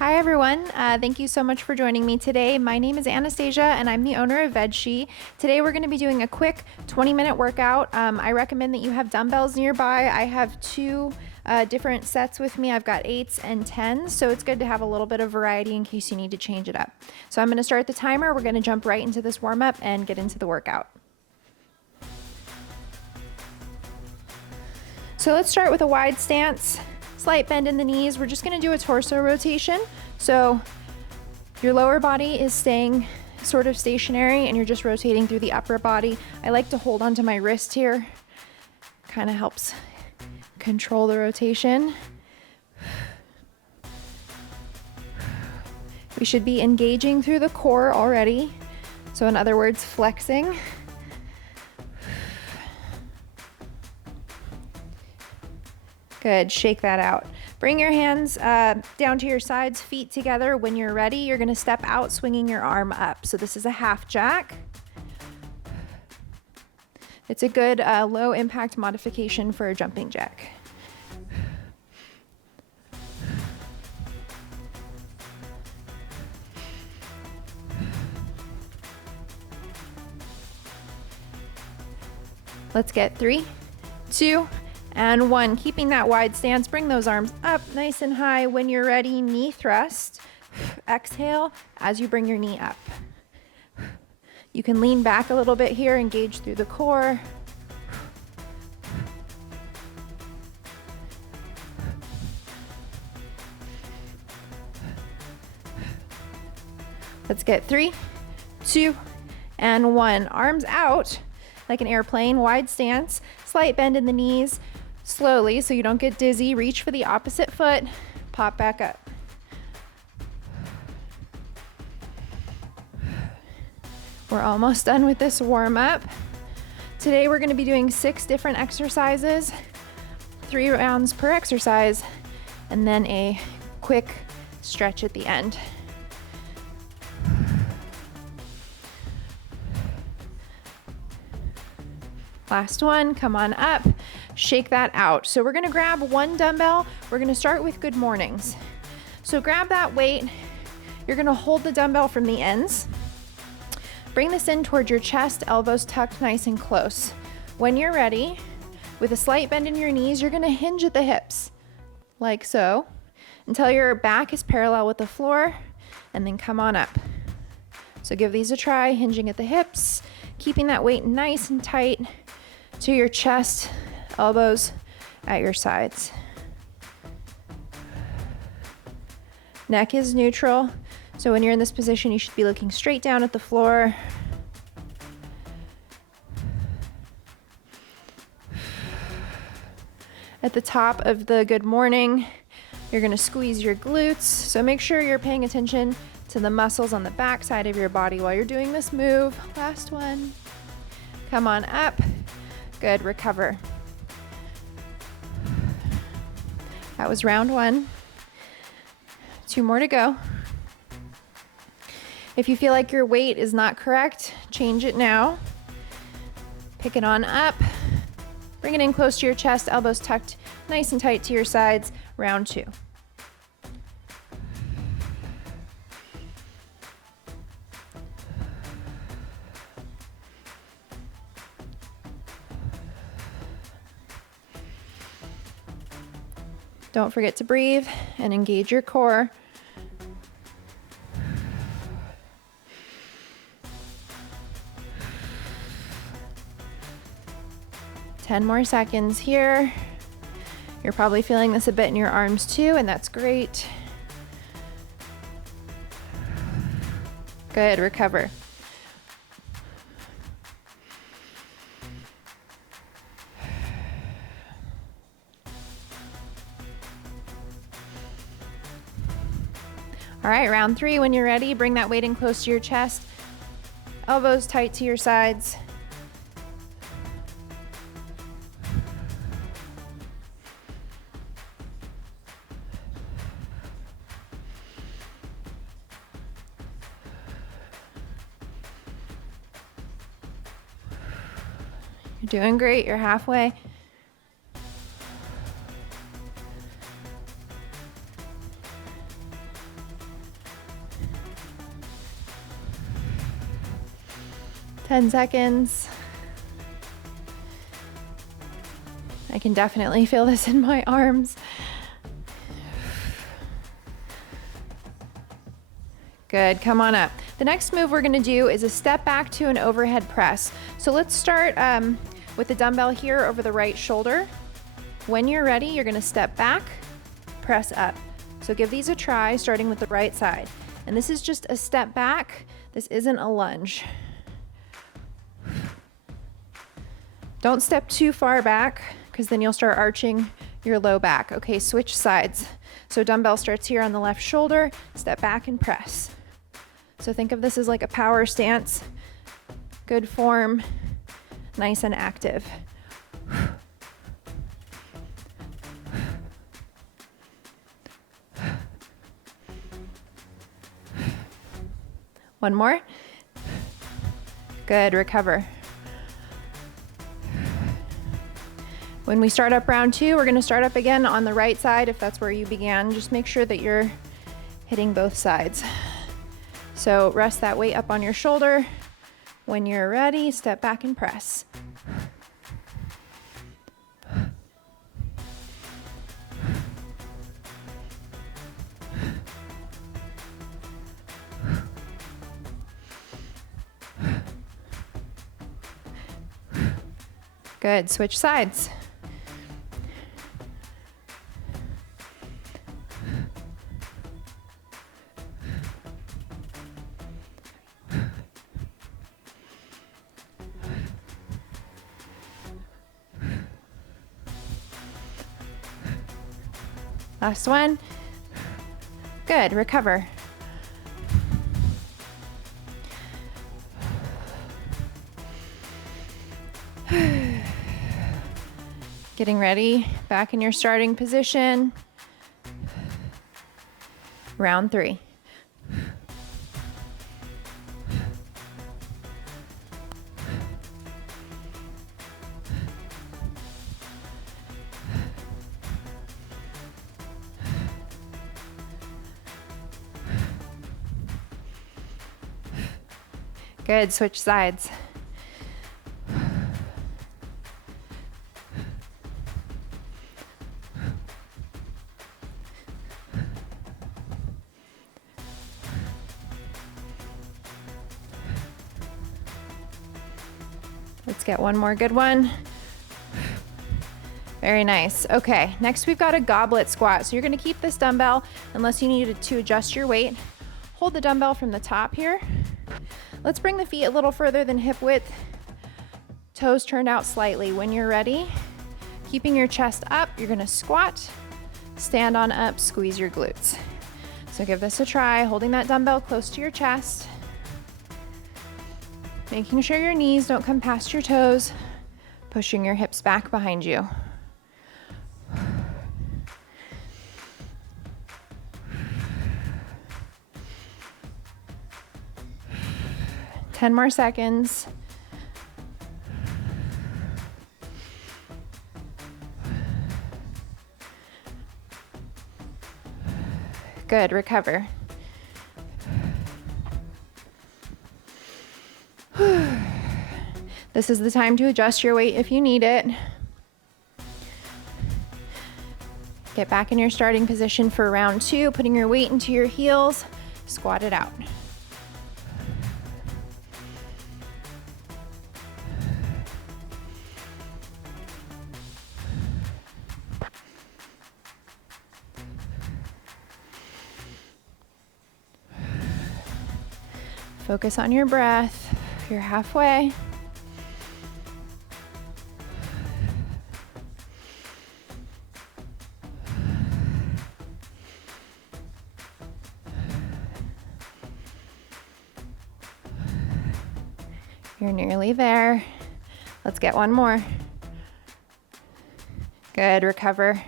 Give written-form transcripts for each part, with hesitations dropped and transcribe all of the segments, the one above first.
Hi everyone, thank you so much for joining me today. My name is Anastasia and I'm the owner of Vegshe. Today we're going to be doing a quick 20-minute workout. I recommend that you have dumbbells nearby. I have two different sets with me. I've got 8s and 10s, so it's good to have a little bit of variety in case you need to change it up. So I'm going to start the timer. We're going to jump right into this warm-up and get into the workout. So let's start with a wide stance. Slight bend in the knees. We're just going to do a torso rotation. So your lower body is staying sort of stationary and you're just rotating through the upper body. I like to hold onto my wrist here. Kind of helps control the rotation. We should be engaging through the core already. So in other words, flexing. Good, shake that out. Bring your hands down to your sides, feet together. When you're ready, you're gonna step out, swinging your arm up. So this is a half jack. It's a good low impact modification for a jumping jack. Let's get 3, 2, and 1. Keeping that wide stance, bring those arms up nice and high. When you're ready, knee thrust. Exhale as you bring your knee up. You can lean back a little bit here, engage through the core. Let's get 3, 2, and 1. Arms out like an airplane, wide stance, slight bend in the knees. Slowly, so you don't get dizzy, reach for the opposite foot, pop back up. We're almost done with this warm-up. Today we're going to be doing 6 different exercises, 3 rounds per exercise, and then a quick stretch at the end. Last one, come on up, shake that out. So we're gonna grab one dumbbell. We're gonna start with good mornings. So grab that weight. You're gonna hold the dumbbell from the ends. Bring this in towards your chest, elbows tucked nice and close. When you're ready, with a slight bend in your knees, you're gonna hinge at the hips, like so, until your back is parallel with the floor, and then come on up. So give these a try, hinging at the hips, keeping that weight nice and tight to your chest, elbows at your sides. Neck is neutral, so when you're in this position, you should be looking straight down at the floor. At the top of the good morning, you're gonna squeeze your glutes, so make sure you're paying attention to the muscles on the back side of your body while you're doing this move. Last one. Come on up. Good, recover. That was round 1. 2 more to go. If you feel like your weight is not correct, change it now. Pick it on up. Bring it in close to your chest, elbows tucked nice and tight to your sides. Round 2. Don't forget to breathe and engage your core. Ten more seconds here. You're probably feeling this a bit in your arms too, and that's great. Good, recover. All right, round 3, when you're ready, bring that weight in close to your chest, elbows tight to your sides. You're doing great, you're halfway. 10 seconds. I can definitely feel this in my arms. Good, come on up. The next move we're gonna do is a step back to an overhead press. So let's start with the dumbbell here over the right shoulder. When you're ready, you're gonna step back, press up. So give these a try, starting with the right side. And this is just a step back. This isn't a lunge. Don't step too far back, because then you'll start arching your low back. Okay, switch sides. So dumbbell starts here on the left shoulder, step back and press. So think of this as like a power stance. Good form, nice and active. One more. Good, recover. When we start up round 2, we're gonna start up again on the right side if that's where you began. Just make sure that you're hitting both sides. So rest that weight up on your shoulder. When you're ready, step back and press. Good, switch sides. Last one. Good, recover. Getting ready, back in your starting position. Round 3. Good, switch sides. Let's get one more good one. Very nice. Okay, next we've got a goblet squat. So you're gonna keep this dumbbell unless you need to adjust your weight. Hold the dumbbell from the top here. Let's bring the feet a little further than hip width. Toes turned out slightly. When you're ready, keeping your chest up, you're gonna squat, stand on up, squeeze your glutes. So give this a try, holding that dumbbell close to your chest. Making sure your knees don't come past your toes, pushing your hips back behind you. Ten more seconds. Good, recover. This is the time to adjust your weight if you need it. Get back in your starting position for round 2, putting your weight into your heels, squat it out. Focus on your breath. You're halfway. You're nearly there. Let's get one more. Good, recover.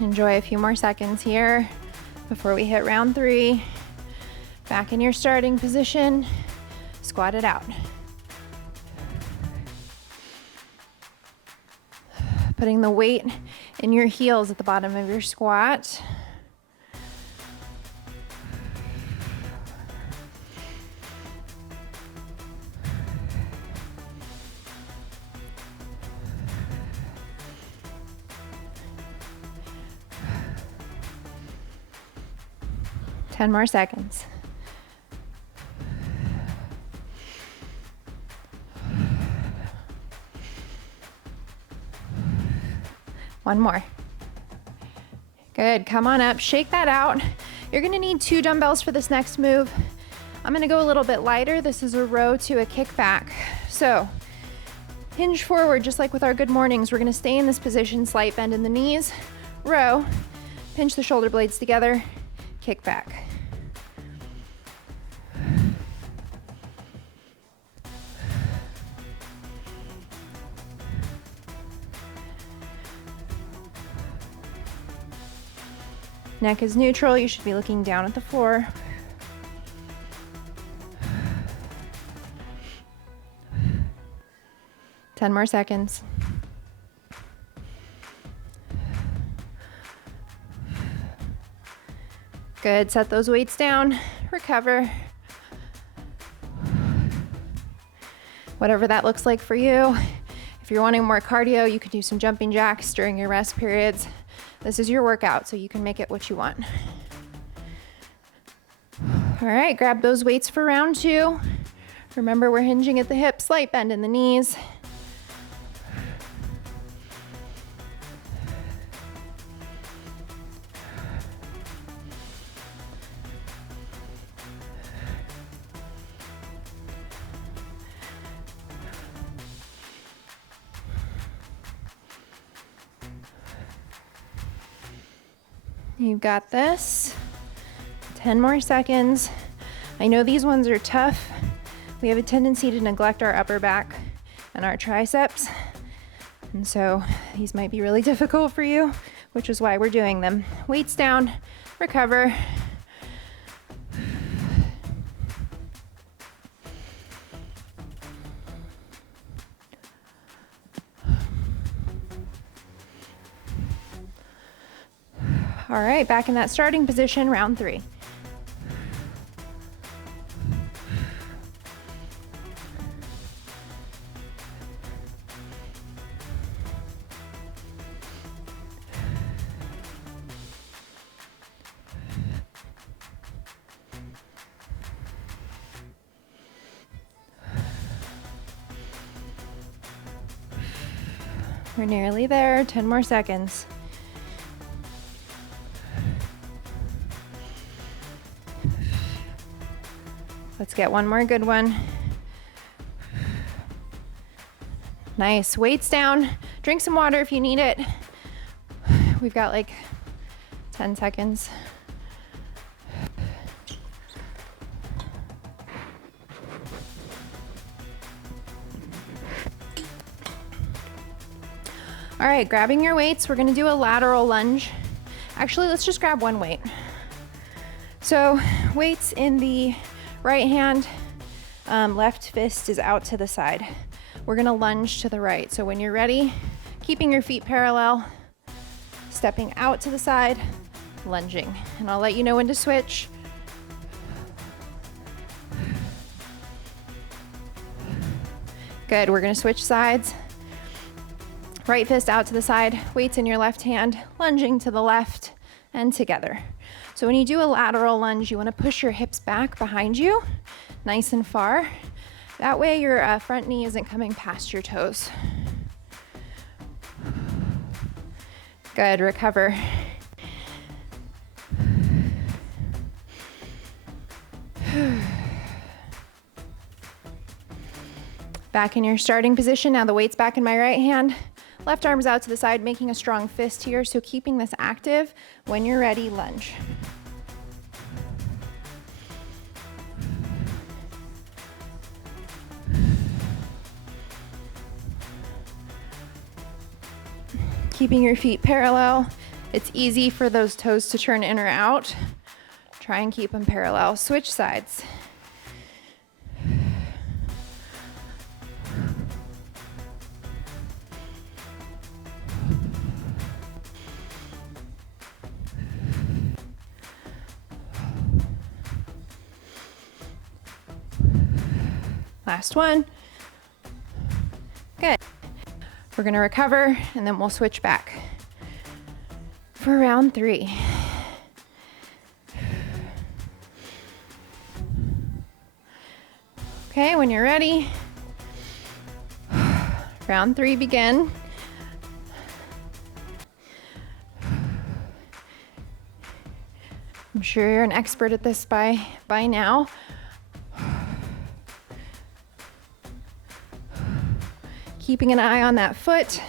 Enjoy a few more seconds here before we hit round 3. Back in your starting position, squat it out. Putting the weight in your heels at the bottom of your squat. Ten more seconds. One more. Good, come on up, shake that out. You're gonna need 2 dumbbells for this next move. I'm gonna go a little bit lighter. This is a row to a kickback. So, hinge forward, just like with our good mornings. We're gonna stay in this position, slight bend in the knees, row, pinch the shoulder blades together, kick back. Neck is neutral, you should be looking down at the floor. Ten more seconds. Good, set those weights down, recover. Whatever that looks like for you. If you're wanting more cardio, you can do some jumping jacks during your rest periods. This is your workout, so you can make it what you want. All right, grab those weights for round 2. Remember, we're hinging at the hips, slight bend in the knees. You've got this. 10 more seconds. I know these ones are tough. We have a tendency to neglect our upper back and our triceps. And so these might be really difficult for you, which is why we're doing them. Weights down, recover. All right, back in that starting position, round 3. We're nearly there, 10 more seconds. Let's get one more good one. Nice, weights down. Drink some water if you need it. We've got like 10 seconds. All right, grabbing your weights, we're gonna do a lateral lunge. Actually, let's just grab one weight. So weights in the right hand, left fist is out to the side. We're gonna lunge to the right. So when you're ready, keeping your feet parallel, stepping out to the side, lunging. And I'll let you know when to switch. Good, we're gonna switch sides. Right fist out to the side, weights in your left hand, lunging to the left and together. So when you do a lateral lunge, you want to push your hips back behind you, nice and far. That way your front knee isn't coming past your toes. Good, recover. Back in your starting position. Now the weight's back in my right hand. Left arm's out to the side, making a strong fist here. So keeping this active. When you're ready, lunge. Keeping your feet parallel. It's easy for those toes to turn in or out. Try and keep them parallel. Switch sides. Last one. Good. We're gonna recover and then we'll switch back for round 3. Okay, when you're ready, round 3 begin. I'm sure you're an expert at this by now. Keeping an eye on that foot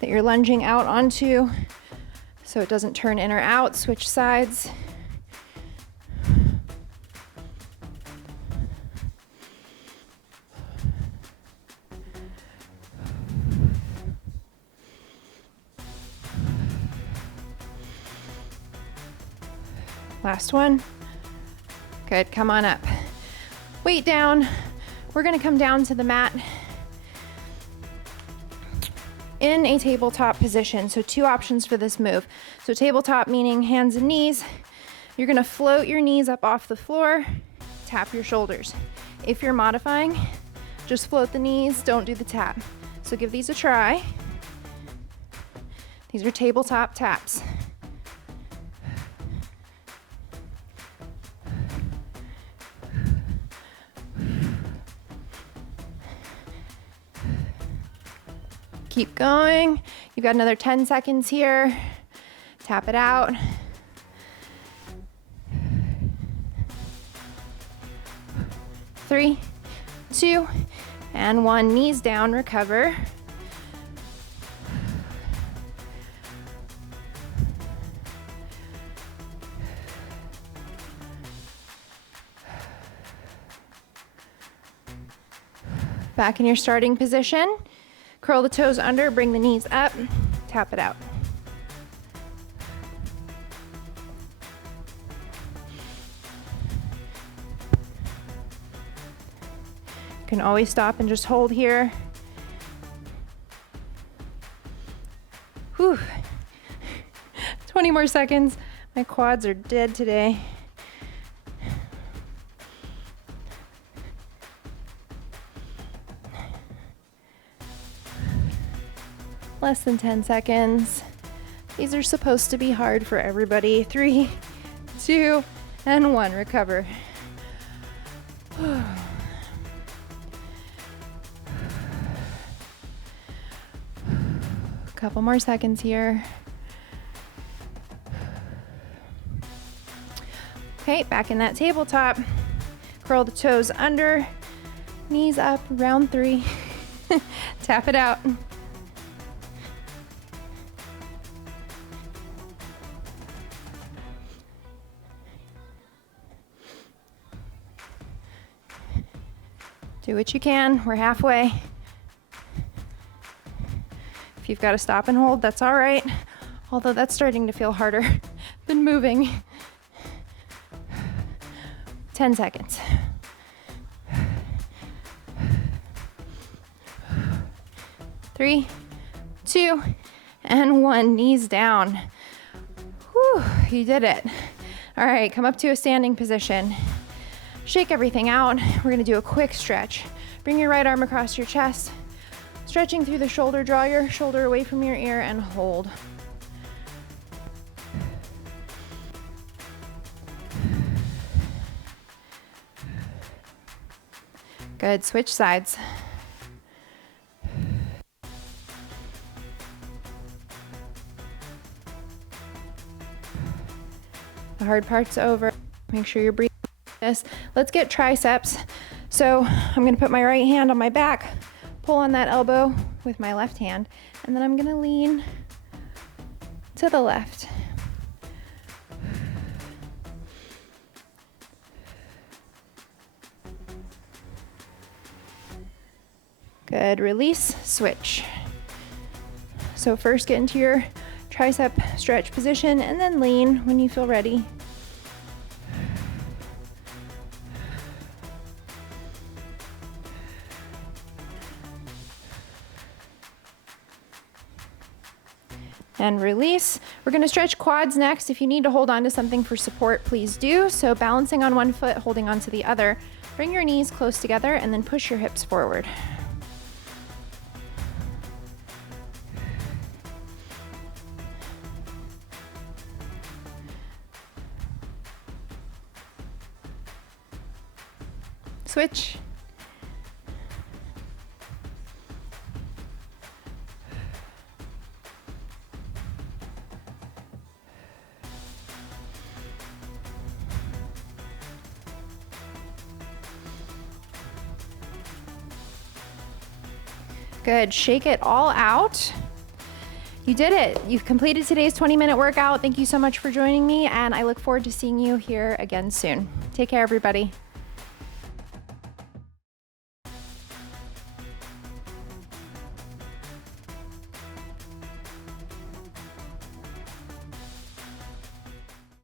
that you're lunging out onto so it doesn't turn in or out. Switch sides. Last one. Good, come on up. Weight down. We're gonna come down to the mat in a tabletop position. So 2 options for this move. So tabletop meaning hands and knees. You're gonna float your knees up off the floor, tap your shoulders. If you're modifying, just float the knees, don't do the tap. So give these a try. These are tabletop taps. Keep going. You've got another 10 seconds here. Tap it out. Three, 2, and 1. Knees down, recover. Back in your starting position. Curl the toes under, bring the knees up, tap it out. You can always stop and just hold here. Whew. 20 more seconds. My quads are dead today. Less than 10 seconds. These are supposed to be hard for everybody. 3, 2, and 1. Recover. A couple more seconds here. Okay, back in that tabletop. Curl the toes under, knees up, round 3. Tap it out. Do what you can. We're halfway. If you've got to stop and hold, that's all right. Although that's starting to feel harder than moving. 10 seconds. 3, 2, and 1. Knees down. Whew, you did it. All right, come up to a standing position. Shake everything out. We're gonna do a quick stretch. Bring your right arm across your chest. Stretching through the shoulder, draw your shoulder away from your ear and hold. Good, switch sides. The hard part's over. Make sure you're breathing. Let's get triceps. So I'm gonna put my right hand on my back, pull on that elbow with my left hand, and then I'm gonna lean to the left. Good, release, switch. So first get into your tricep stretch position and then lean when you feel ready. and release. We're gonna stretch quads next. If you need to hold on to something for support, please do. So balancing on one foot, holding onto the other. Bring your knees close together and then push your hips forward. Switch. Good, shake it all out. You did it. You've completed today's 20-minute workout. Thank you so much for joining me, and I look forward to seeing you here again soon. Take care, everybody.